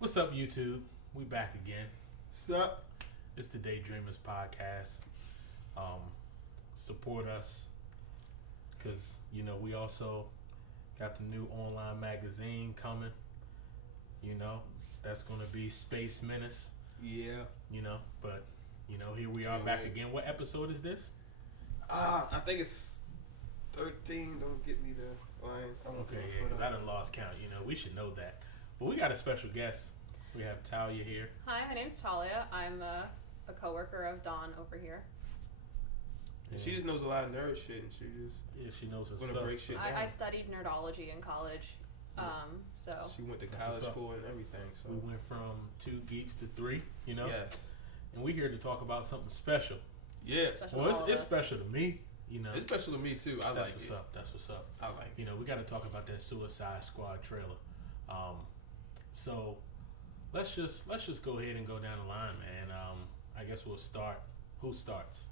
What's up, YouTube? We back again. Sup? It's the Daydreamers podcast. Support us because we also got the new online magazine coming. That's gonna be Space Menace. Yeah. But here we are back again. What episode is this? I think it's 13. Don't get me the line. Okay, yeah, because I done lost count. We should know that. But we got a special guest. We have Talia here. Hi, my name's Talia. I'm a coworker of Dawn over here. And she just knows a lot of nerd shit, and she knows her wanna stuff. break shit down. I studied nerdology in college, so She went to college for and everything. So we went from 2 geeks to 3. Yes. And we're here to talk about something special. Yeah. special Well, to all of it's us. special to me. It's special to me too. I That's like what's it. up. That's what's up. I like it. We got to talk about that Suicide Squad trailer. So let's just go ahead and go down the line, man. I guess we'll start. Who starts?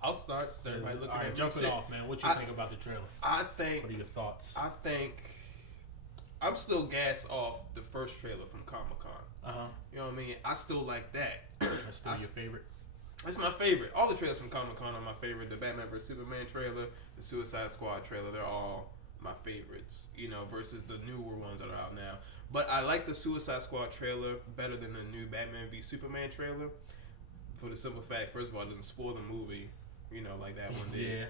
I'll start. So everybody looking All right, at me. jump it Shit. off, man. What you think about the trailer? I think. What are your thoughts? I think. I'm still gassed off the first trailer from Comic-Con. You know what I mean? I still like that. That's still your favorite. It's my favorite. All the trailers from Comic-Con are my favorite. The Batman vs Superman trailer, the Suicide Squad trailer, they're all my favorites. Versus the newer ones that are out now. But I like the Suicide Squad trailer better than the new Batman v Superman trailer. For the simple fact, first of all, it didn't spoil the movie. Like that one did.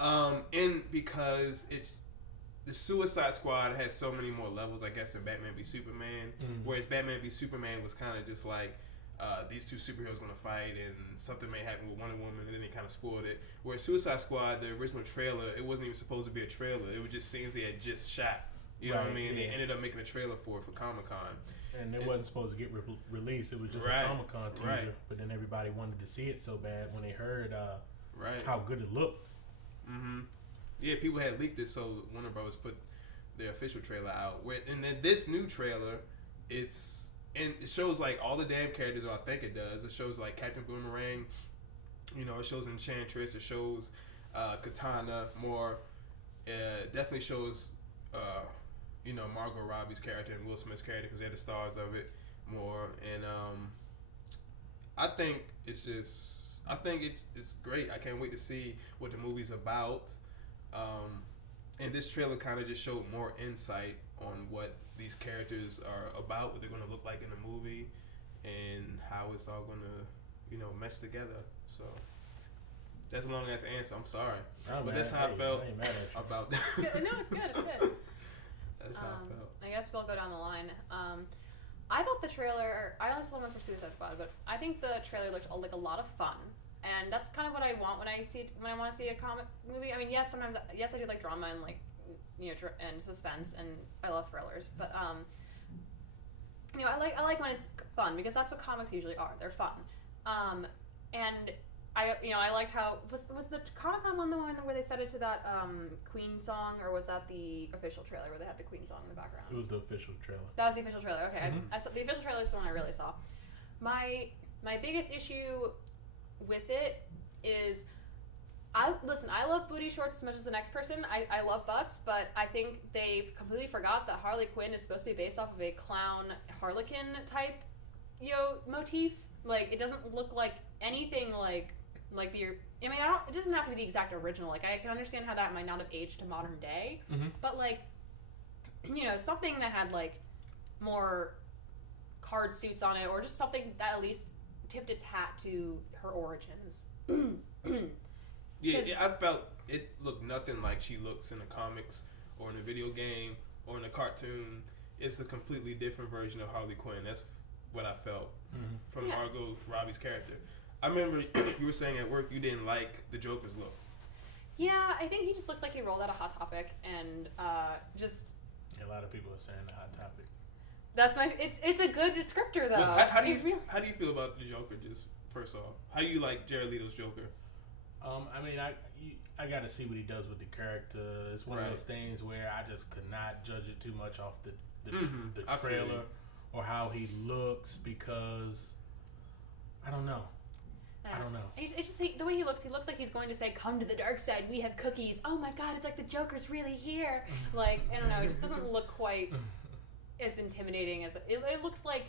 Yeah. And because the Suicide Squad has so many more levels, I guess, than Batman v Superman. Whereas Batman v Superman was kind of just like these two superheroes going to fight and something may happen with Wonder Woman, and then they kind of spoiled it. Whereas Suicide Squad, the original trailer, it wasn't even supposed to be a trailer. It was just scenes they had just shot. You know what I mean? Yeah. They ended up making a trailer for Comic-Con. And it wasn't supposed to get released. It was just a Comic-Con teaser. Right. But then everybody wanted to see it so bad when they heard Right. how good it looked. Yeah, people had leaked it, so Warner Bros. Put their official trailer out. And then this new trailer, it shows like all the damn characters, or I think it does. It shows like Captain Boomerang, it shows Enchantress, it shows Katana more. Definitely shows Margot Robbie's character and Will Smith's character because they're the stars of it more. And I think it's great. I can't wait to see what the movie's about. And this trailer kind of just showed more insight on what these characters are about, what they're going to look like in the movie, and how it's all going to, mesh together. So that's a long ass answer. I'm sorry, but that's how I felt about that. No, it's good. It's good. That's how I felt. I guess we'll go down the line. I thought the trailer. I only saw one for Suicide Squad, but I think the trailer looked like a lot of fun, and that's kind of what I want when I want to see a comic movie. I mean, yes, sometimes I do like drama and like and suspense, and I love thrillers, but I like when it's fun because that's what comics usually are. They're fun, and I liked how was the Comic-Con one the one where they set it to that Queen song, or was that the official trailer where they had the Queen song in the background? It was the official trailer. That was the official trailer. Okay, I saw the official trailer is the one I really saw. My biggest issue with it is I love booty shorts as much as the next person. I love butts, but I think they've completely forgot that Harley Quinn is supposed to be based off of a clown harlequin type motif. Like, it doesn't look like anything like the. I mean, it doesn't have to be the exact original. Like, I can understand how that might not have aged to modern day, but like, something that had like more card suits on it, or just something that at least tipped its hat to her origins. Yeah, I felt it looked nothing like she looks in the comics or in a video game or in a cartoon. It's a completely different version of Harley Quinn. That's what I felt from Margot Robbie's character. I remember you were saying at work you didn't like the Joker's look. Yeah, I think he just looks like he rolled out a Hot Topic and just. Yeah, a lot of people are saying the Hot Topic. That's it's a good descriptor though. Well, how do you feel about the Joker? Just first off, how do you like Jared Leto's Joker? I mean, I got to see what he does with the character. It's one of those things where I just could not judge it too much off the trailer or how he looks because I don't know. It's just the way he looks like he's going to say, "Come to the dark side. We have cookies." Oh my God! It's like the Joker's really here. Like, I don't know. It just doesn't look quite as intimidating as it looks like.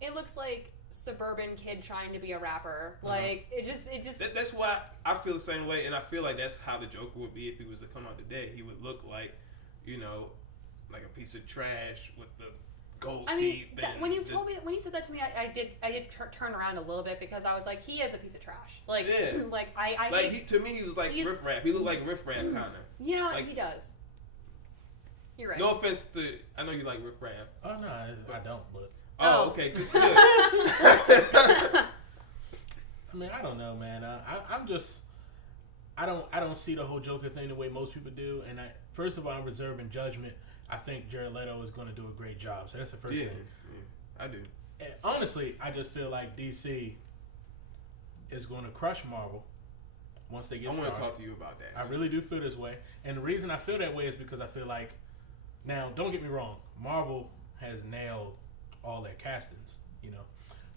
It looks like suburban kid trying to be a rapper. Like it just. That's why I feel the same way, and I feel like that's how the Joker would be if he was to come out today. He would look like, like a piece of trash with the gold teeth. When you said that to me, I did turn around a little bit because I was like, he is a piece of trash. Like, yeah. To me, he was like Riff Raff. He looked like Riff Raff, kind of. You know, like, he does. You're right. No offense to, I know you like Riff Raff. Oh no, I don't. But okay, good. I mean, I don't know, man. I'm just, I don't see the whole Joker thing the way most people do. And first of all, I'm reserving judgment. I think Jared Leto is going to do a great job. So that's the first thing. Yeah, I do. And honestly, I just feel like DC is going to crush Marvel once they get started. I want to talk to you about that. I really do feel this way. And the reason I feel that way is because I feel like, now, don't get me wrong, Marvel has nailed all their castings,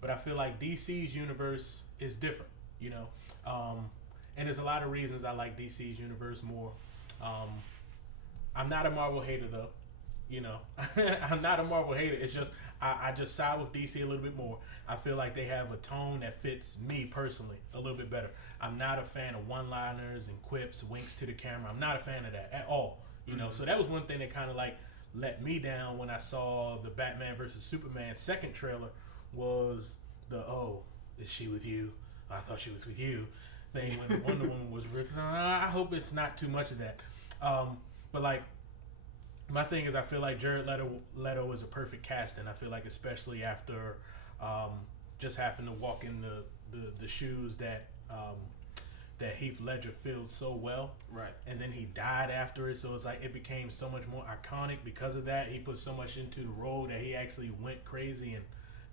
but I feel like DC's universe is different, and there's a lot of reasons I like DC's universe more. I'm not a Marvel hater though, I'm not a Marvel hater. It's just I just side with DC a little bit more. I feel like they have a tone that fits me personally a little bit better. I'm not a fan of one-liners and quips, winks to the camera. I'm not a fan of that at all, So that was one thing that kind of like let me down when I saw the Batman vs Superman second trailer was the is she with you? I thought she was with you thing when Wonder Woman was real. I hope it's not too much of that. But like my thing is I feel like Jared Leto is a perfect casting. I feel like especially after just having to walk in the shoes that Heath Ledger filled so well. Right. And then he died after it, so it's like it became so much more iconic because of that. He put so much into the role that he actually went crazy and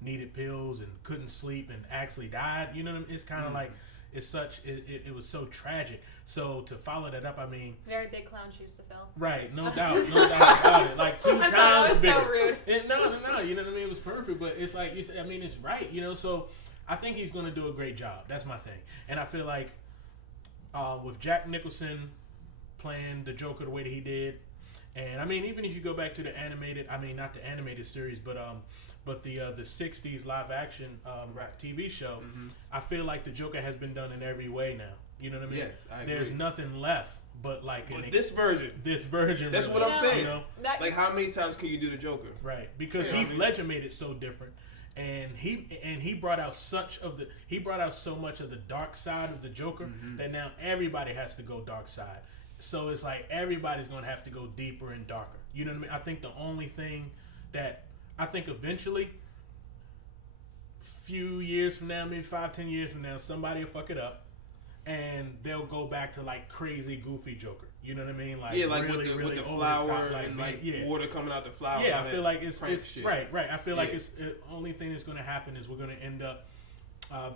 needed pills and couldn't sleep and actually died. You know what I mean? It's kind of like it was so tragic. So to follow that up, I mean, very big clown shoes to fill. Right, no doubt about it. Like 2 times bigger. So rude. No, you know what I mean? It was perfect, but it's like it's right, So I think he's going to do a great job. That's my thing, and I feel like with Jack Nicholson playing the Joker the way that he did, and I mean even if you go back to the animated, not the animated series, but the 60s live action TV show, I feel like the Joker has been done in every way now. You know what I mean? Yes, I agree. There's nothing left but like this version. This version. That's really, what I'm saying. Like how many times can you do the Joker? Right, because Heath Ledger made it so different. And he brought out so much of the dark side of the Joker that now everybody has to go dark side. So it's like everybody's gonna have to go deeper and darker. You know what I mean? I think the only thing that I think eventually, few years from now, maybe 5-10 years from now, somebody will fuck it up, and they'll go back to like crazy goofy Joker. You know what I mean? Like like really, with the flower top, and water coming out the flower. Yeah, I feel like it's shit. right. I feel like it's the only thing that's going to happen is we're going to end up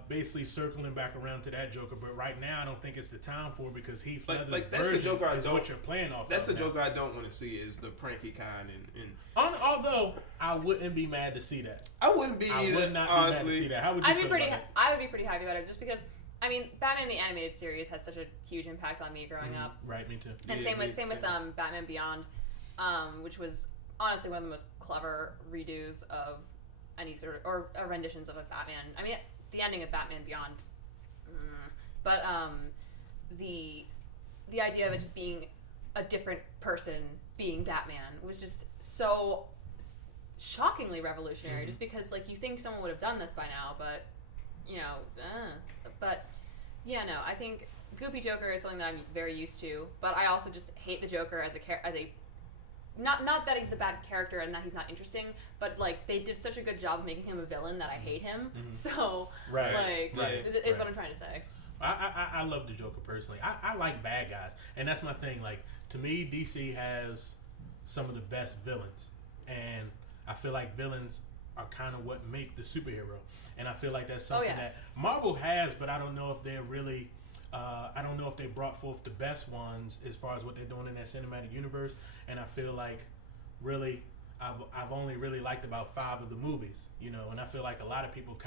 basically circling back around to that Joker. But right now, I don't think it's the time for it because Heath Ledger's that's the Joker is what you're playing off. That's of the now. Joker I don't want to see is the pranky kind and although I wouldn't be mad to see that. I wouldn't be. I would not honestly. be mad to see that. How would you feel about that? I would be pretty happy about it just because. I mean, Batman the Animated Series had such a huge impact on me growing up. Right, me too. And same with Batman Beyond, which was honestly one of the most clever redos of any sort of or renditions of a Batman. I mean, the ending of Batman Beyond, but the idea of it just being a different person being Batman was just so shockingly revolutionary. Just because like you think someone would have done this by now, but. But yeah, no, I think Goofy Joker is something that I'm very used to, but I also just hate the Joker as a not that he's a bad character and that he's not interesting, but like they did such a good job of making him a villain that I hate him. So what I'm trying to say. I love the Joker personally. I like bad guys, and that's my thing. Like to me, DC has some of the best villains, and I feel like villains are kind of what make the superhero. And I feel like that's something that Marvel has, but I don't know if they're really, I don't know if they brought forth the best ones as far as what they're doing in that cinematic universe. And I feel like really, I've only really liked about 5 of the movies, and I feel like a lot of people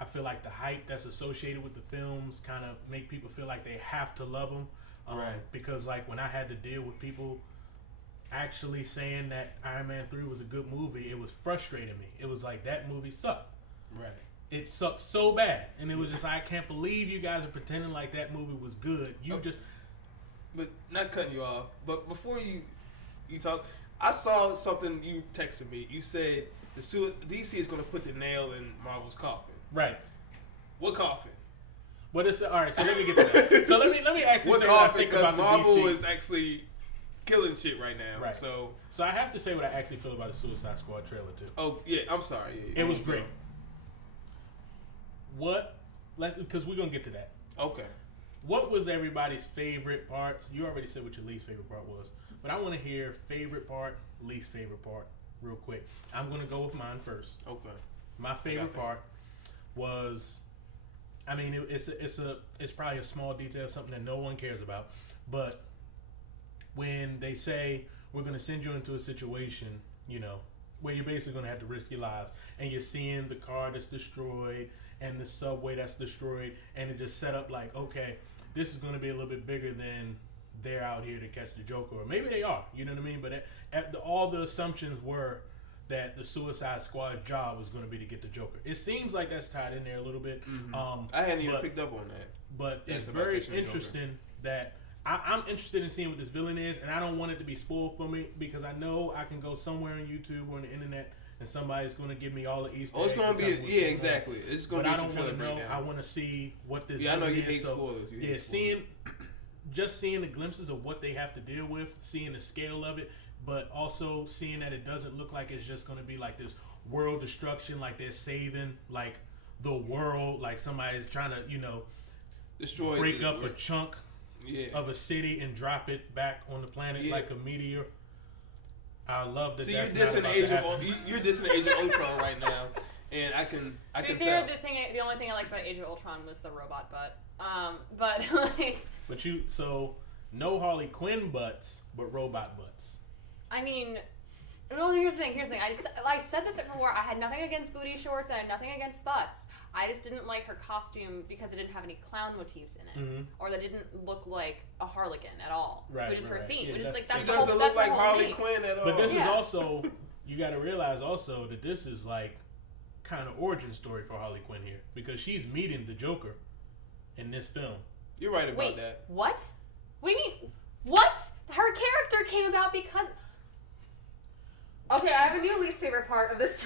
I feel like the hype that's associated with the films kind of make people feel like they have to love them. Because like when I had to deal with people actually saying that Iron Man 3 was a good movie, it was frustrating me. It was like, that movie sucked. Right. It sucked so bad. And it was just, I can't believe you guys are pretending like that movie was good. But not cutting you off, but before you talk, I saw something you texted me. You said DC is going to put the nail in Marvel's coffin. Right. What coffin? What is it? All right, so let me get to that. So let me actually what say what I coffin? think Because about Marvel the DC. is actually killing shit right now. Right. So I have to say what I actually feel about the Suicide Squad trailer too. Oh yeah, I'm sorry. Yeah, it was great. Because we're gonna get to that. Okay. What was everybody's favorite parts? You already said what your least favorite part was, but I want to hear favorite part, least favorite part, real quick. I'm gonna go with mine first. Okay. My favorite part was, I mean, it's probably a small detail, something that no one cares about, but when they say we're gonna send you into a situation, you know, where you're basically gonna have to risk your lives, and you're seeing the car that's destroyed and the subway that's destroyed, and it just set up like, okay, this is gonna be a little bit bigger than they're out here to catch the Joker, or maybe they are, you know what I mean? But all the assumptions were that the Suicide Squad job was going to be to get the Joker. It seems like that's tied in there a little bit. Mm-hmm. I hadn't even picked up on that. But it's very interesting that I'm interested in seeing what this villain is, and I don't want it to be spoiled for me because I know I can go somewhere on YouTube or on the internet and somebody's going to give me all the Easter eggs. It's going to be exactly. It's going to be some trailer breakdowns. I want to see what this. Yeah, I know you hate spoilers. Seeing the glimpses of what they have to deal with, seeing the scale of it. But also seeing that it doesn't look like it's just going to be like this world destruction, like they're saving like the world, like somebody's trying to, you know, break up a chunk of a city and drop it back on the planet like a meteor. I love that. See, you're dissing Age of Ultron right now, and I can tell. The only thing I liked about Age of Ultron was the robot butt. No Harley Quinn butts, but robot butts. I mean, well, here's the thing. I said this before. I had nothing against booty shorts. I had nothing against butts. I just didn't like her costume because it didn't have any clown motifs in it, or that didn't look like a harlequin at all, which is her theme. Yeah, that's she doesn't look like Harley Quinn at all. But this is also, you got to realize also that this is like kind of origin story for Harley Quinn here because she's meeting the Joker in this film. You're right about that. What? What do you mean? What? Her character came about because. Okay, I have a new least favorite part of this.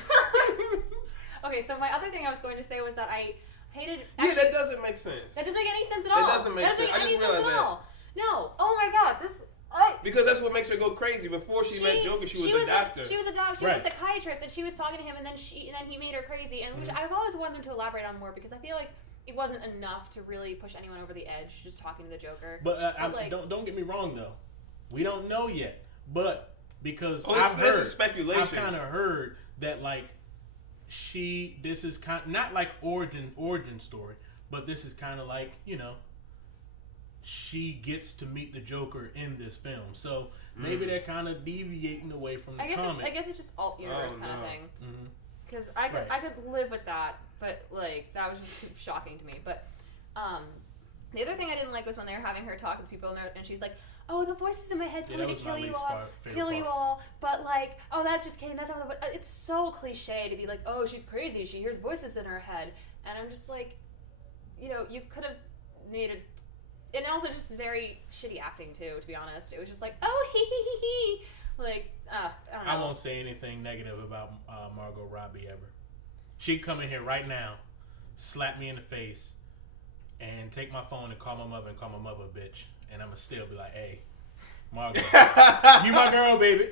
Okay, so my other thing I was going to say was that I hated. Actually, that doesn't make sense. That doesn't make any sense at all. It doesn't make sense. I just realized that. No. Oh my god, this. Because that's what makes her go crazy. Before she met Joker, she was a doctor. She was a doctor. She was a psychiatrist, and she was talking to him, and then he made her crazy. And which I've always wanted them to elaborate on more because I feel like it wasn't enough to really push anyone over the edge just talking to the Joker. But don't get me wrong though, we don't know yet. But because this is speculation. I've kind of heard that like this is kind not like origin story, but this is kind of like, you know, she gets to meet the Joker in this film, so maybe they're kind of deviating away from the comic. I guess it's just alt universe kind of thing. Because I could live with that, but like that was just shocking to me. But the other thing I didn't like was when they were having her talk to people, and she's like, "Oh, the voices in my head told me to kill you all, but like, oh, that just came. That's not. It's so cliche to be like, oh, she's crazy. She hears voices in her head, and I'm just like, you know, you could have made it." And also just very shitty acting too, to be honest. It was just like, oh, he. Like, I don't know. I won't say anything negative about Margot Robbie ever. She'd come in here right now, slap me in the face, and take my phone and call my mother a bitch. And I'ma still be like, hey, Margot, you my girl, baby.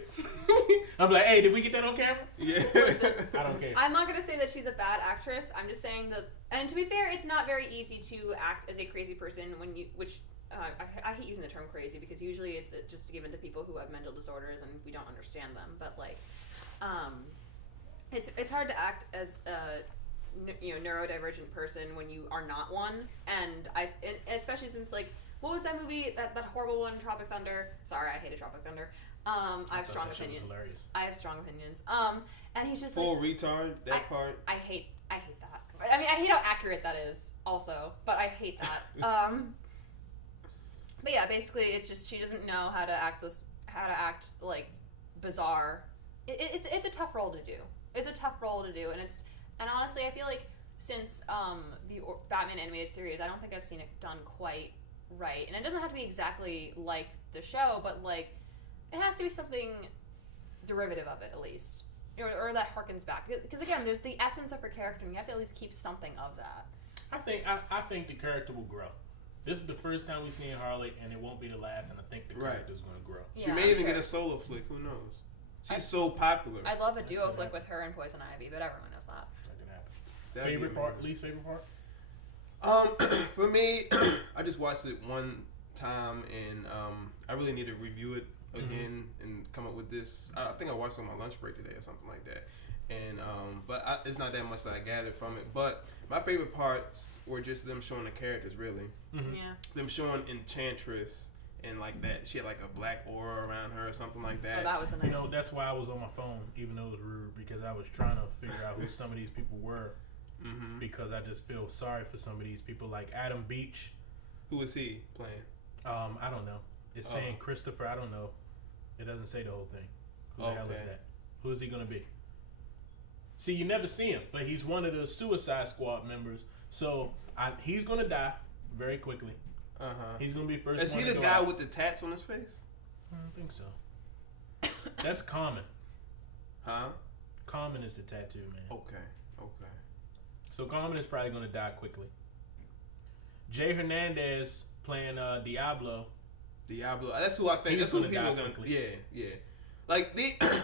I'm like, hey, did we get that on camera? Yeah. Listen, I don't care. I'm not going to say that she's a bad actress. I'm just saying that, and to be fair, it's not very easy to act as a crazy person I hate using the term crazy because usually it's just given to people who have mental disorders and we don't understand them. But like, it's hard to act as a neurodivergent person when you are not one, and especially since like. What was that movie? That horrible one, Tropic Thunder. Sorry, I hated Tropic Thunder. I have strong opinions. I have strong opinions. And he's just full retard. Part. I hate that. I mean, I hate how accurate that is. Also, but I hate that. But yeah, basically, it's just she doesn't know how to act like bizarre. It's a tough role to do. It's a tough role to do, and honestly, I feel like since the Batman animated series, I don't think I've seen it done quite right. And it doesn't have to be exactly like the show, but like it has to be something derivative of it at least, or that harkens back. Because again, there's the essence of her character, and you have to at least keep something of that. I think the character will grow. This is the first time we've seen Harley, and it won't be the last. And I think the character's going to grow. She may even get a solo flick. Who knows? She's so popular. I'd love a duo flick with her and Poison Ivy, but everyone knows that. That can happen. Favorite part? Least favorite part? For me, I just watched it one time, and I really need to review it again and come up with this. I think I watched it on my lunch break today or something like that. And it's not that much that I gathered from it. But my favorite parts were just them showing the characters, really. Mm-hmm. Yeah. Them showing Enchantress and like that. She had like a black aura around her or something like that. Oh, that was a nice. You know, that's why I was on my phone, even though it was rude, because I was trying to figure out who some of these people were. Mm-hmm. Because I just feel sorry for some of these people, like Adam Beach. Who is he playing? I don't know. It's saying Christopher. I don't know. It doesn't say the whole thing. Who the hell is that? Who is he gonna be? See, you never see him, but he's one of the Suicide Squad members. So he's gonna die very quickly. He's gonna be first. Is he the guy with the tats on his face? I don't think so. That's Common. Huh? Common is the tattoo man. Okay. So Common is probably gonna die quickly. Jay Hernandez playing Diablo. That's who I think. That's who people are gonna. Yeah. Like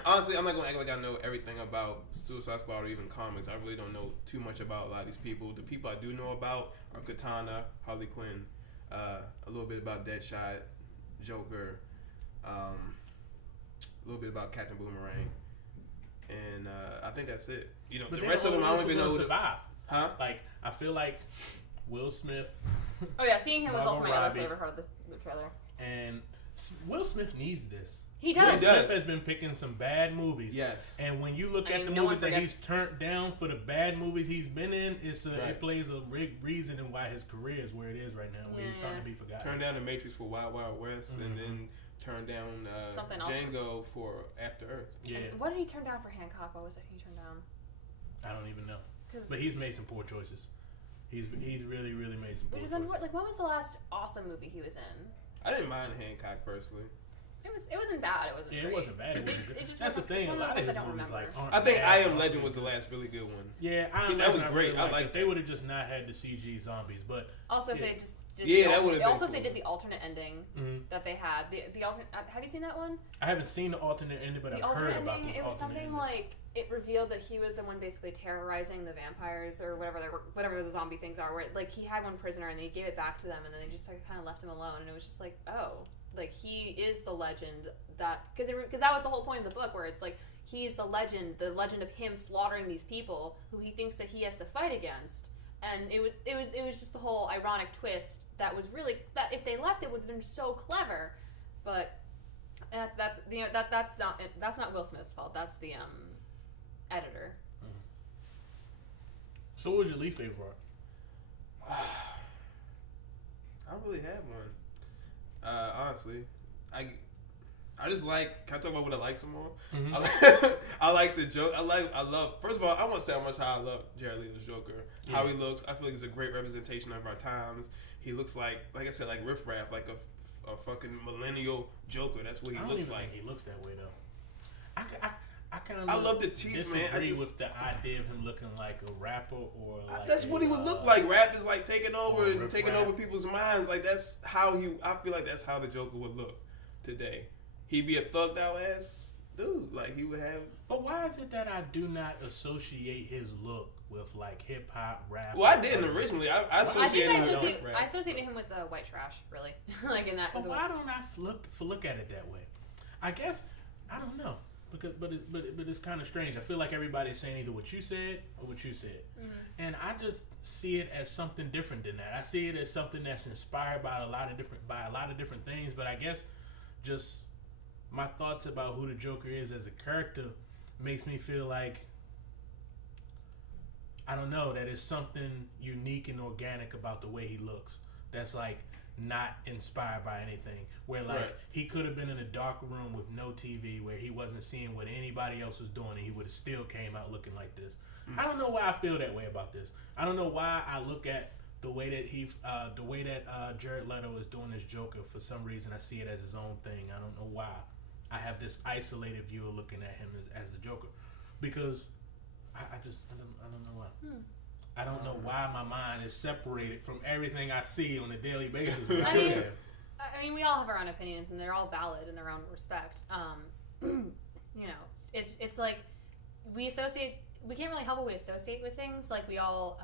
honestly, I'm not gonna act like I know everything about Suicide Squad or even comics. I really don't know too much about a lot of these people. The people I do know about are Katana, Harley Quinn, a little bit about Deadshot, Joker, a little bit about Captain Boomerang, and I think that's it. You know, but the rest of them I don't even know. Survive. Huh? Like I feel like Will Smith. Oh yeah, seeing him was also my other favorite part of the trailer. And Will Smith needs this. He does. Will Smith has been picking some bad movies. Yes. And when you look at the movies that he's turned down for the bad movies he's been in, it plays a big reason in why his career is where it is right now, where he's starting to be forgotten. Turned down The Matrix for Wild Wild West, and then turned down Django for After Earth. Yeah. And what did he turn down for Hancock? What was it he turned down? I don't even know. But he's made some poor choices. He's really, really made some poor choices. Like, what was the last awesome movie he was in? I didn't mind Hancock personally. It wasn't bad. It wasn't. Yeah, great. it wasn't bad. It just that's the thing. A lot of his movies I think I Am Legend was the last really good one. Yeah, that was great. Really I like. They would have just not had the CG zombies, but also if they just did if they did the alternate ending that they had the alternate. Have you seen that one? I haven't seen the alternate ending, but I've heard about this. It was something like it revealed that he was the one basically terrorizing the vampires or whatever the zombie things are. Where like he had one prisoner and they gave it back to them and then they just like, kind of left him alone and it was just like like he is the legend that because that was the whole point of the book where it's like he's the legend of him slaughtering these people who he thinks that he has to fight against. And it was just the whole ironic twist that was really that if they left it would have been so clever, but that's not Will Smith's fault. That's the editor. So what was your least favorite part? I don't really have one. Honestly, I just like. Can I talk about what I like some more? Mm-hmm. I like the joke. I love. First of all, I want to say how much I love Jared Leto's Joker. Yeah. How he looks. I feel like he's a great representation of our times. He looks like I said, like Riff Raff, like a fucking millennial Joker. That's what he looks like. He looks that way though. I kind of. I love the teeth, man. I disagree with the idea of him looking like a rapper or like. That's what he would look like. Rap is like taking over and taking over people's minds. Like that's how he. I feel like that's how the Joker would look today. He'd be a thugged out ass dude. Like he would have. But why is it that I do not associate his look with like hip hop, rap? Well, I didn't originally. I associated him with hip rap. I associated him with white trash, really. Like in that. But why don't I look at it that way? I guess I don't know. But it's kind of strange. I feel like everybody's saying either what you said or what you said, and I just see it as something different than that. I see it as something that's inspired by a lot of different things. But I guess just my thoughts about who the Joker is as a character makes me feel like I don't know that it's something unique and organic about the way he looks. That's like not inspired by anything. Where like he could have been in a dark room with no TV, where he wasn't seeing what anybody else was doing, and he would have still came out looking like this. I don't know why I feel that way about this. I don't know why I look at the way that Jared Leto is doing this Joker. For some reason, I see it as his own thing. I don't know why. I have this isolated view of looking at him as the Joker, because I don't know why. I don't know why my mind is separated from everything I see on a daily basis. I mean, we all have our own opinions, and they're all valid in their own respect. It's like we can't really help what we associate with things. Like we all,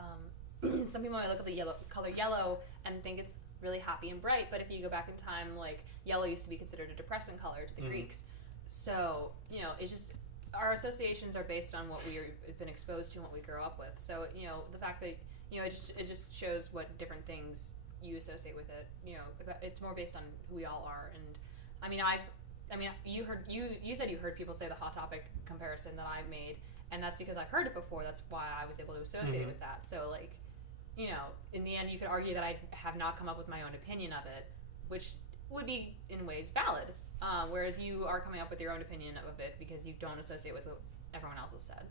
some people might look at the color yellow and think it's really happy and bright, but if you go back in time, like yellow used to be considered a depressing color to the Greeks. So, it's just, our associations are based on what we've been exposed to and what we grow up with. So, the fact that, it just shows what different things you associate with it. It's more based on who we all are. And you said you heard people say the Hot Topic comparison that I made, and that's because I've heard it before. That's why I was able to associate it with that. So, like, in the end, you could argue that I have not come up with my own opinion of it, which would be in ways valid. Whereas you are coming up with your own opinion of it because you don't associate with what everyone else has said.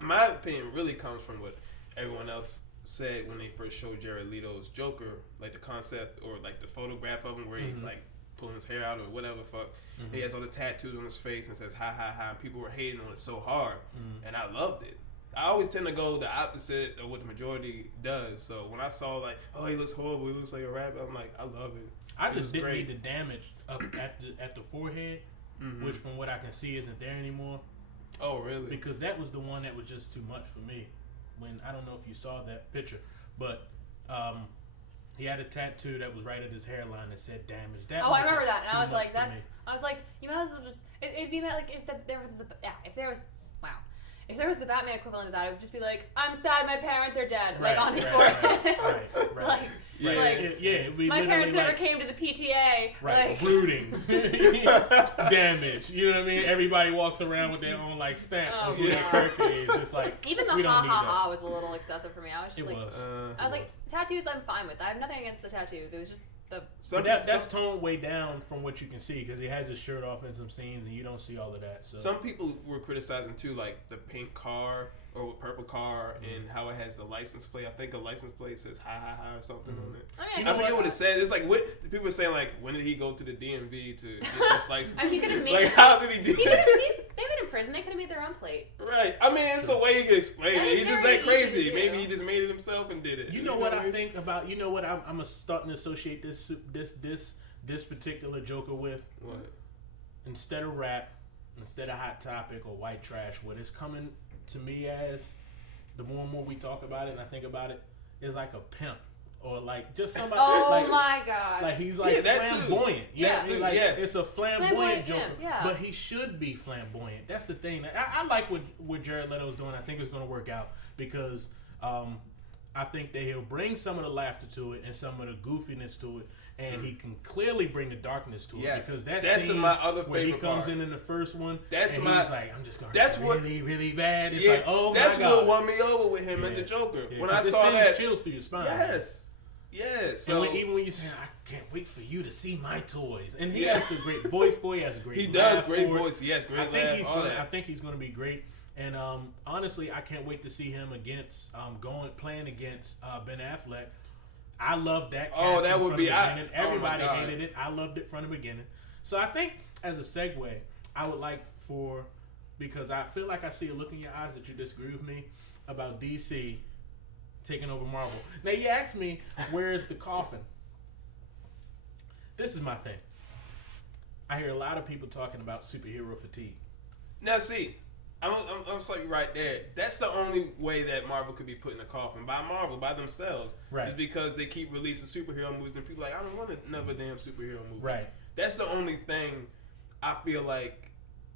My opinion really comes from what everyone else said when they first showed Jared Leto's Joker, like the concept or like the photograph of him where he's like pulling his hair out or whatever fuck. He has all the tattoos on his face and says ha ha ha, and people were hating on it so hard, and I loved it. I always tend to go the opposite of what the majority does. So when I saw like, oh, he looks horrible, he looks like a rabbit, I'm like, I love it. I just didn't need the damage up at the forehead, which from what I can see isn't there anymore. Oh, really? Because that was the one that was just too much for me. When I don't know if you saw that picture, but he had a tattoo that was right at his hairline that said "damage." That I remember that, and I was like, you might as well just. It'd be like if there was the Batman equivalent of that, it would just be like, I'm sad my parents are dead, like on his forehead. Right. My parents never came to the PTA. Right, brooding. Damage. You know what I mean? Everybody walks around with their own like stamp of who their character is. Just like, even the ha ha ha was a little excessive for me. I was just I was like, tattoos I'm fine with. I have nothing against the tattoos. It was just but that's toned way down from what you can see because he has his shirt off in some scenes and you don't see all of that. So some people were criticizing too, like the pink car or purple car and how it has the license plate. I think a license plate says ha ha ha or something on it. I forget what it says. It's like what people are saying, like when did he go to the DMV to get this license? He could have made how did he do that? They've been in prison. They could have made their own plate. Right. I mean, it's a way you can explain it. He's just that crazy. Maybe he just made it himself and did it. You know what I think about? You know what I'm starting to associate this particular Joker with? What? Instead of rap, instead of Hot Topic or white trash, what it's coming to me as, the more and more we talk about it and I think about it, is like a pimp. Or like just somebody. Oh my god! Like he's like flamboyant. Too. Yeah, like, it's a flamboyant Joker. Yeah. But he should be flamboyant. That's the thing. I like what Jared Leto's doing. I think it's going to work out because I think that he'll bring some of the laughter to it and some of the goofiness to it, and he can clearly bring the darkness to it because that's scene my other where favorite he comes part. in the first one. That's and my. He's like, I'm just going really, really bad. It's like, oh my god. That's what won me over with him as a Joker. Yeah, when I saw that, chills through your spine. Yes. So even when you say, I can't wait for you to see my toys, and he has the great voice for it. He has a great. He does great voice. He has great laugh. I think he's going to be great. And honestly, I can't wait to see him against playing against Ben Affleck. I love that. Oh, that would be. Everybody hated it. I loved it from the beginning. So I think as a segue, I would like because I feel like I see a look in your eyes that you disagree with me about DC taking over Marvel. Now you ask me, where is the coffin? This is my thing. I hear a lot of people talking about superhero fatigue. Now see, I'm slightly right there. That's the only way that Marvel could be put in a coffin by Marvel, by themselves. Right. Is because they keep releasing superhero movies and people are like, I don't want another damn superhero movie. Right. That's the only thing I feel like.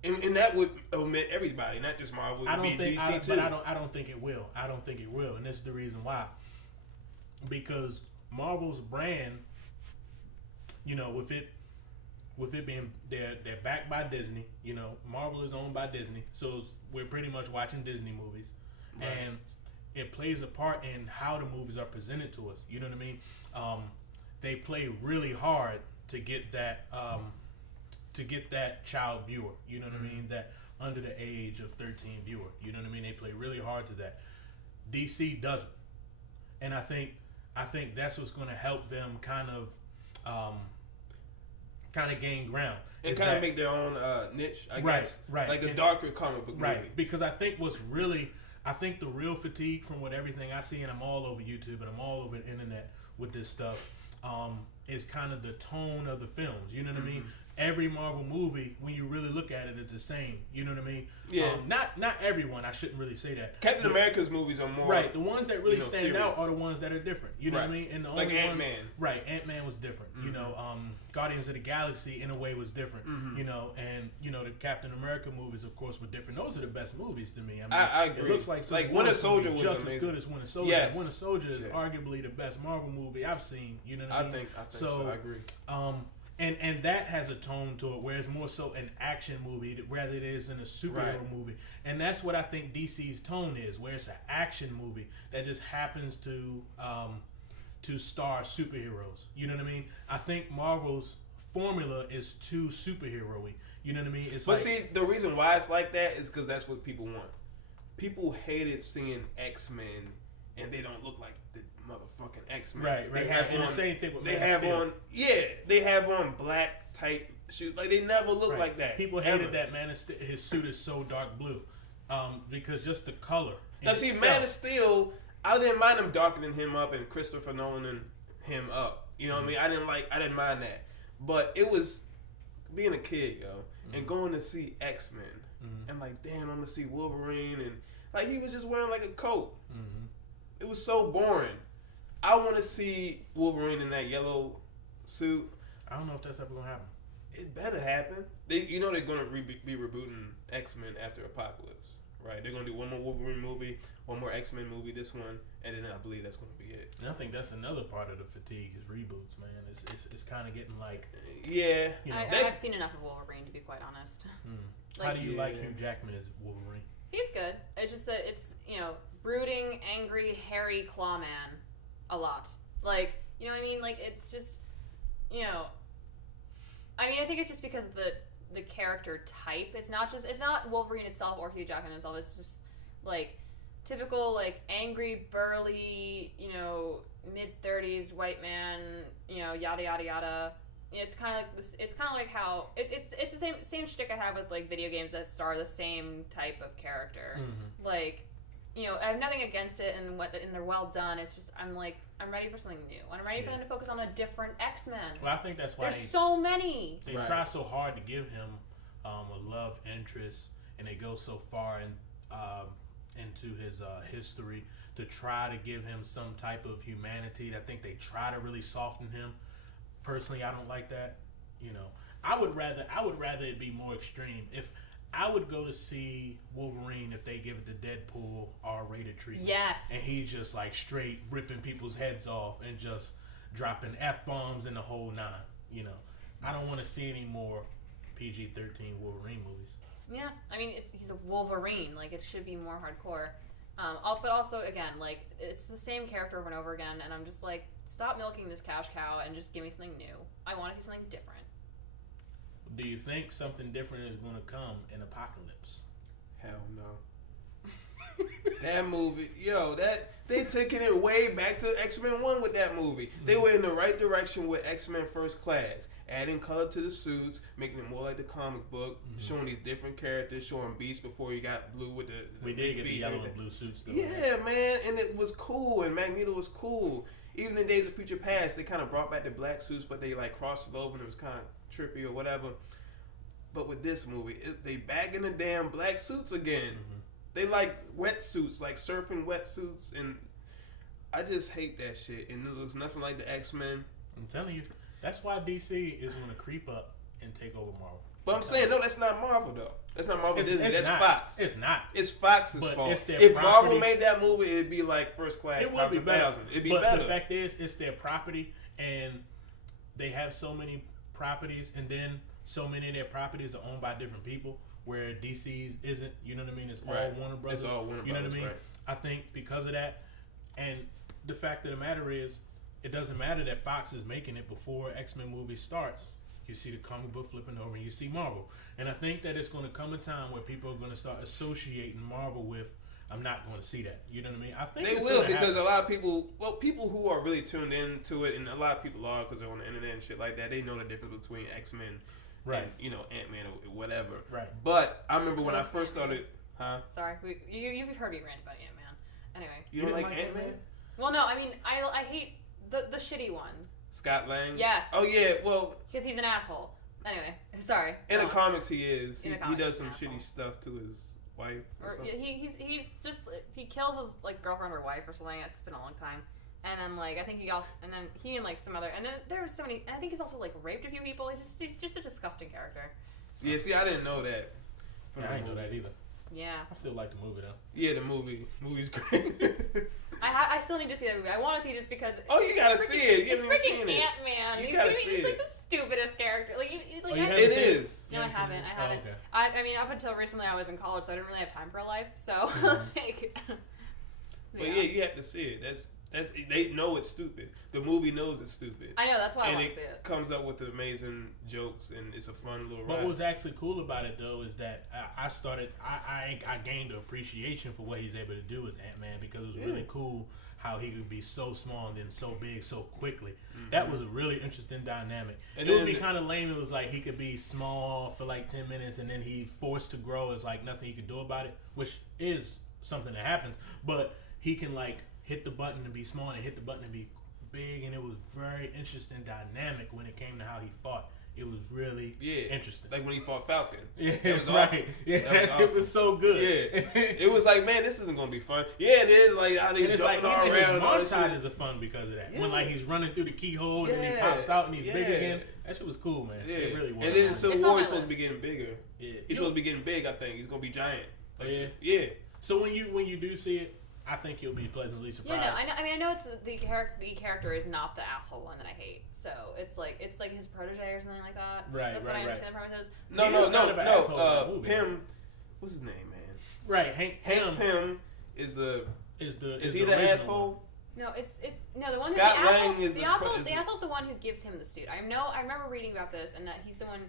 And that would omit everybody, not just Marvel. I don't think, DC too. But I don't think it will. I don't think it will, and this is the reason why. Because Marvel's brand, with it being they're backed by Disney. Marvel is owned by Disney, so we're pretty much watching Disney movies, right. And it plays a part in how the movies are presented to us. You know what I mean? they play really hard to get that child viewer. You know what I mean? That under the age of 13 viewer. You know what I mean? They play really hard to that. DC doesn't, and I think that's what's going to help them kind of gain ground and kind of make their own niche. I guess, right, like a darker comic book movie. Because I think the real fatigue from everything I see, and I'm all over YouTube and I'm all over the internet with this stuff, is kind of the tone of the films. You know what I mean? Every Marvel movie, when you really look at it, is the same. You know what I mean? Yeah. Not everyone. I shouldn't really say that. Captain America's movies are more right. The ones that really stand serious. out are the ones that are different. You know what I mean? And the like only Ant-Man. Right. Ant-Man was different. You know, Guardians of the Galaxy in a way was different. You know, and the Captain America movies, of course, were different. Those are the best movies to me. I mean, I agree. It looks like Winter Soldier was just amazing. as good as Winter Soldier. Yes. Winter Soldier is arguably the best Marvel movie I've seen. You know what I mean? I think so. I agree. And that has a tone to it where it's more so an action movie rather it is in a superhero movie. And that's what I think DC's tone is, where it's an action movie that just happens to star superheroes. You know what I mean? I think Marvel's formula is too superhero-y. You know what I mean? But see, the reason why it's like that is because that's what people want. People hated seeing X-Men and they don't look like the motherfucking X-Men. Right. They have and on, the same thing with they Man have of Steel. on, they have on black type shoes. Like they never look like that. People hated that Man of Steel. His suit is so dark blue, because just the color. Now see, Man of Steel, I didn't mind him darkening him up and Christopher Nolan and him up. You know what I mean? I didn't mind that, but it was being a kid, and going to see X-Men, and like, damn, I'm gonna see Wolverine, and like he was just wearing like a coat. It was so boring. I want to see Wolverine in that yellow suit. I don't know if that's ever gonna happen. It better happen. They're gonna be rebooting X-Men after Apocalypse, right? They're gonna do one more Wolverine movie, one more X-Men movie, this one, and then I believe that's gonna be it. And I think that's another part of the fatigue is reboots, man. It's kind of getting like, I've seen enough of Wolverine to be quite honest. How do you like Hugh Jackman as Wolverine? He's good. It's just that it's brooding, angry, hairy claw man a lot. Like, you know what I mean? Like, it's just, I mean, I think it's just because of the character type. It's not Wolverine itself or Hugh Jackman himself. It's just like typical like angry, burly, mid-30s white man, yada yada yada. It's kind of like this. It's kind of like how it's the same shtick I have with like video games that star the same type of character. Like, I have nothing against it, and they're well done. It's just I'm ready for something new, and I'm ready for them to focus on a different X-Men. Well, I think that's why there's so many. They try so hard to give him a love interest, and they go so far into his history to try to give him some type of humanity. I think they try to really soften him. Personally, I don't like that. I would rather it be more extreme. If I would go to see Wolverine if they give it the Deadpool R-rated treatment. Yes. And he's just like straight ripping people's heads off and just dropping F-bombs in the whole nine. I don't want to see any more PG-13 Wolverine movies. Yeah, I mean, he's a Wolverine. Like, it should be more hardcore. But also, again, like, it's the same character over and over again, and I'm just like, stop milking this cash cow and just give me something new. I want to see something different. Do you think something different is going to come in Apocalypse? Hell no. That movie, they taking it way back to X-Men 1 with that movie. They were in the right direction with X-Men First Class, adding color to the suits, making it more like the comic book, showing these different characters, showing Beast before you got Blue with the we did get the yellow and blue suits though. Yeah, man, and it was cool, and Magneto was cool. Even in Days of Future Past, they kind of brought back the black suits, but they like crossed it over and it was kind of trippy or whatever. But with this movie, they back in the damn black suits again. They like wetsuits, like surfing wetsuits, and I just hate that shit. And it looks nothing like the X-Men. I'm telling you, that's why DC is going to creep up and take over Marvel. But I'm saying, no, that's not Marvel though. That's not Marvel Disney. That's not. Fox. It's not. It's Fox's but fault. It's if property. Marvel made that movie, it'd be like First Class. It would be better. It'd be but better. The fact is, it's their property, and they have so many properties, and then so many of their properties are owned by different people. Where DC's isn't, you know what I mean? It's all Warner Brothers. It's all Warner you know Brothers, what I mean? right. I think because of that, and the fact of the matter is, it doesn't matter that Fox is making it before X-Men movie starts. You see the comic book flipping over, and you see Marvel. And I think that it's going to come a time where people are going to start associating Marvel with, I'm not going to see that. You know what I mean? I think they will, because a lot of people, people who are really tuned into it, and a lot of people are because they're on the internet and shit like that, they know the difference between X-Men right. and, Ant-Man or whatever. Right. But I remember when I first started, Sorry, you've heard me rant about Ant-Man. Anyway. You don't like Ant-Man? Well, no, I mean, I hate the shitty one. Scott Lang? Yes. Oh, yeah, well... Because he's an asshole. Anyway, sorry. In the comics, he is. He does some asshole. shitty stuff to his wife. Or he's just, he kills his, like, girlfriend or wife or something. It's been a long time. And then, like, I think he also, and then he and, like, some other, and then there were so many, I think he's also, like, raped a few people. He's just a disgusting character. Yeah, see, I didn't know that. Yeah, I didn't know that either. Yeah. I still like the movie, though. Yeah, the movie's great. I still need to see that movie. I want to see it just because. Oh, you gotta see it. You it's freaking Ant-Man. You gotta see It's it. like the stupidest character. Like, it is. No, I haven't. Oh, okay. I mean, up until recently, I was in college, so I didn't really have time for a life. So, like. But yeah, you have to see it. That's they know it's stupid. The movie knows it's stupid. I know, that's why I want to see it comes up with amazing jokes, and it's a fun little ride. What was actually cool about it, though, is that I gained an appreciation for what he's able to do as Ant-Man, because it was really cool how he could be so small and then so big so quickly. Mm-hmm. That was a really interesting dynamic. And it would be kind of lame. It was like he could be small for like 10 minutes and then he forced to grow. It's like nothing he could do about it, which is something that happens. But he can like hit the button and be small and hit the button and be big, and it was very interesting dynamic when it came to how he fought. It was really interesting. Like when he fought Falcon. Yeah, that was right. awesome. Yeah, that was awesome. It was so good. Yeah, it was like, man, this isn't gonna be fun. Yeah, it is. Like how they jumping all around. His montages are fun because of that. Yeah. When like he's running through the keyhole and then he pops out and he's big again. That shit was cool, man. Yeah. It really was. And then Civil War is supposed to be getting bigger. Yeah, he's supposed to be getting big. I think he's gonna be giant. Like, yeah. So when you do see it, I think you'll be pleasantly surprised. Yeah, no, I know it's the character is not the asshole one that I hate. So it's like his protege or something like that. Right, That's right, what I understand the premise is. No. Pym, what's his name, man? Right, Hank Pym is he the asshole? No, it's the one. Scott Lang is the asshole's the one who gives him the suit. I remember reading about this, and that he's the one.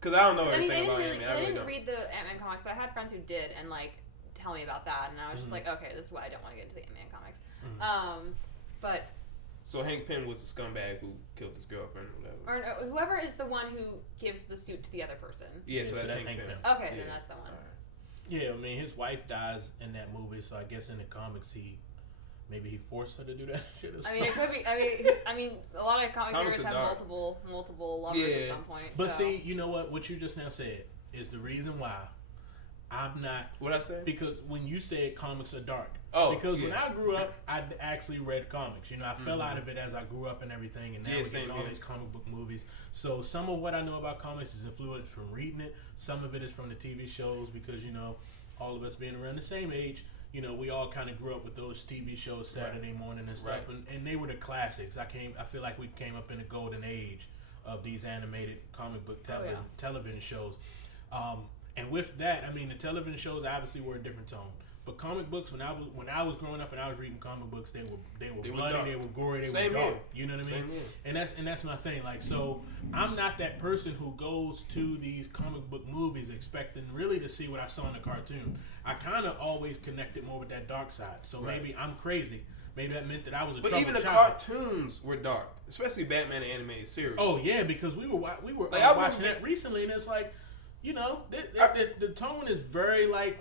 Because I don't know everything about Ant-Man. I didn't read the Ant-Man comics, but I had friends who did, and like tell me about that, and I was just like, okay, this is why I don't want to get into the Ant-Man comics. But so Hank Pym was the scumbag who killed his girlfriend or whatever. Or whoever is the one who gives the suit to the other person. Yeah, so that's Hank Pym. Okay, then that's the one. Right. Yeah, I mean his wife dies in that movie, so I guess in the comics maybe he forced her to do that shit. I mean, it could be. I mean, a lot of comic characters have multiple lovers at some point. But see, you know what you just now said is the reason why I'm not. What I said? Because when you said comics are dark. Because when I grew up, I actually read comics. You know, I fell out of it as I grew up and everything, and now we're getting all these comic book movies. So some of what I know about comics is influenced from reading it. Some of it is from the TV shows because, you know, all of us being around the same age, you know, we all kind of grew up with those TV shows Saturday morning and stuff, and they were the classics. I feel like we came up in the golden age of these animated comic book television shows. And with that, I mean, the television shows obviously were a different tone. But comic books, when I was growing up and I was reading comic books, they were bloody, they were gory, they were dark. You know what I mean? And that's my thing. Like, so I'm not that person who goes to these comic book movies expecting really to see what I saw in the cartoon. I kind of always connected more with that dark side. So maybe I'm crazy. Maybe that meant that I was a troubled even the child. cartoons were dark, especially Batman the animated series. Oh yeah, because we were like, watching that recently, and it's like, you know, the tone is very like.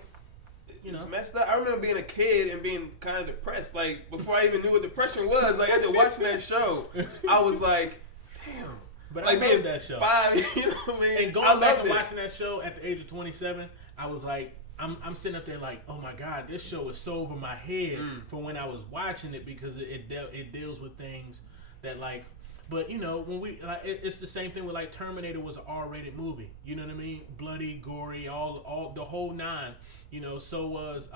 It's messed up. I remember being a kid and being kind of depressed. Like, before I even knew what depression was, like, after watching that show, I was like, damn. But like, I loved that show. 5, you know what I mean? And going back and watching that show at the age of 27, I was like, I'm sitting up there like, oh my God, this show is so over my head from when I was watching it, because it deals with things that, like, but you know, when we like, it's the same thing with like Terminator was an R-rated movie. You know what I mean? Bloody, gory, all the whole nine. You know, so was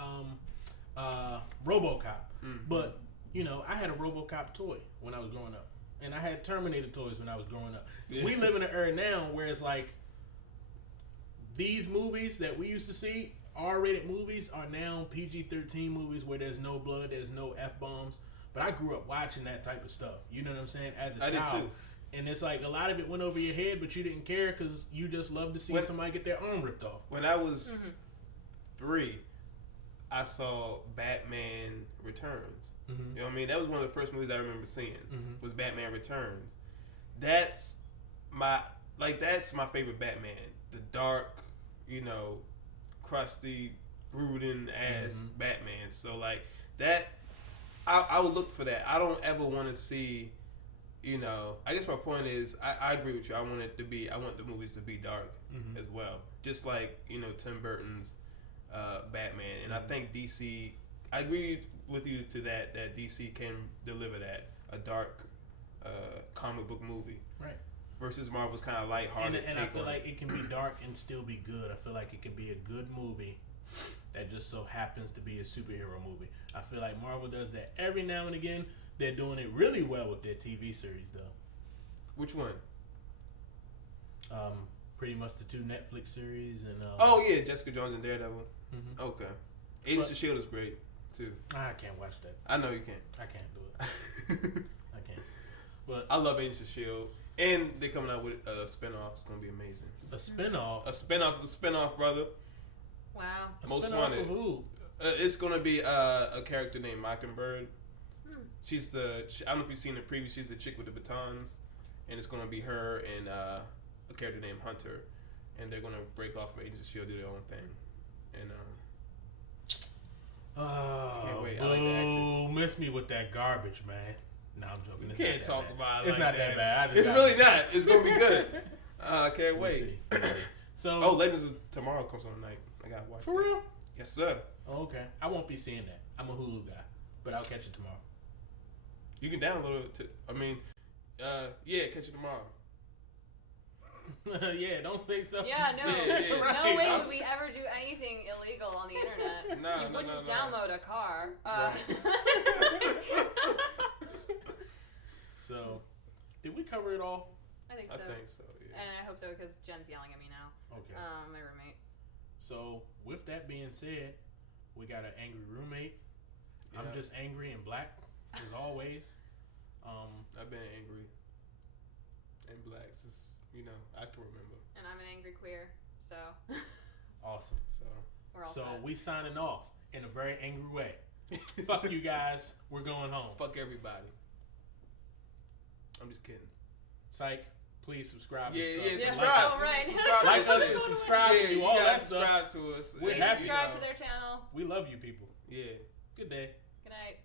RoboCop. But you know, I had a RoboCop toy when I was growing up, and I had Terminator toys when I was growing up. Yeah. We live in an era now where it's like these movies that we used to see, R-rated movies, are now PG-13 movies where there's no blood, there's no F-bombs. But I grew up watching that type of stuff. You know what I'm saying? As a I child. did too. And it's like a lot of it went over your head, but you didn't care because you just love to see somebody get their arm ripped off. When I was 3, I saw Batman Returns. Mm-hmm. You know what I mean? That was one of the first movies I remember seeing. Was Batman Returns. That's my favorite Batman. The dark, crusty, brooding ass Batman. So like that, I would look for that. I don't ever want to see. I guess my point is, I agree with you. I want the movies to be dark as well. Just like, Tim Burton's Batman. And I think DC, I agree with you to that DC can deliver that, a dark comic book movie. Right. Versus Marvel's kind of lighthearted. And I feel like it can be dark and still be good. I feel like it can be a good movie that just so happens to be a superhero movie. I feel like Marvel does that every now and again. They're doing it really well with their TV series, though. Which one? Pretty much the 2 Netflix series and. Oh yeah, Jessica Jones and Daredevil. Mm-hmm. Okay. Agents of S.H.I.E.L.D. is great too. I can't watch that. I know you can't. I can't do it. I can't. But I love Agents of S.H.I.E.L.D. And they're coming out with a spinoff. It's gonna be amazing. A spinoff. A spinoff, brother. Wow. Most Wanted. Of who? It's gonna be a character named Mockingbird. She's I don't know if you've seen the preview. She's the chick with the batons, and it's gonna be her and a character named Hunter, and they're gonna break off from Agents of S.H.I.E.L.D., do their own thing, and can't wait. I like the actress. Miss me with that garbage, man. No, I'm joking. You can't talk about it. It's not that bad. It's really not. It's gonna be good. Can't wait. We'll see. So, Legends of Tomorrow comes on tonight. I gotta watch. For real? Yes, sir. Oh, okay. I won't be seeing that. I'm a Hulu guy, but I'll catch it tomorrow. You can download it. Catch it tomorrow. Yeah, don't think so. Yeah, no. Yeah. No way would we ever do anything illegal on the internet. You wouldn't download a car. So, did we cover it all? I think so, yeah. And I hope so because Jen's yelling at me now. Okay. My roommate. So, with that being said, we got an angry roommate. Yeah. I'm just angry and black, as always. I've been angry and black since, I can remember. And I'm an angry queer, so. Awesome. We're all set. set. We signing off in a very angry way. Fuck you guys. We're going home. Fuck everybody. I'm just kidding. Psych. Please subscribe. Subscribe. Oh, right. Like us and subscribe. Yeah, do all that subscribe stuff. to us. Please subscribe to their channel. We love you people. Yeah. Good day. Good night.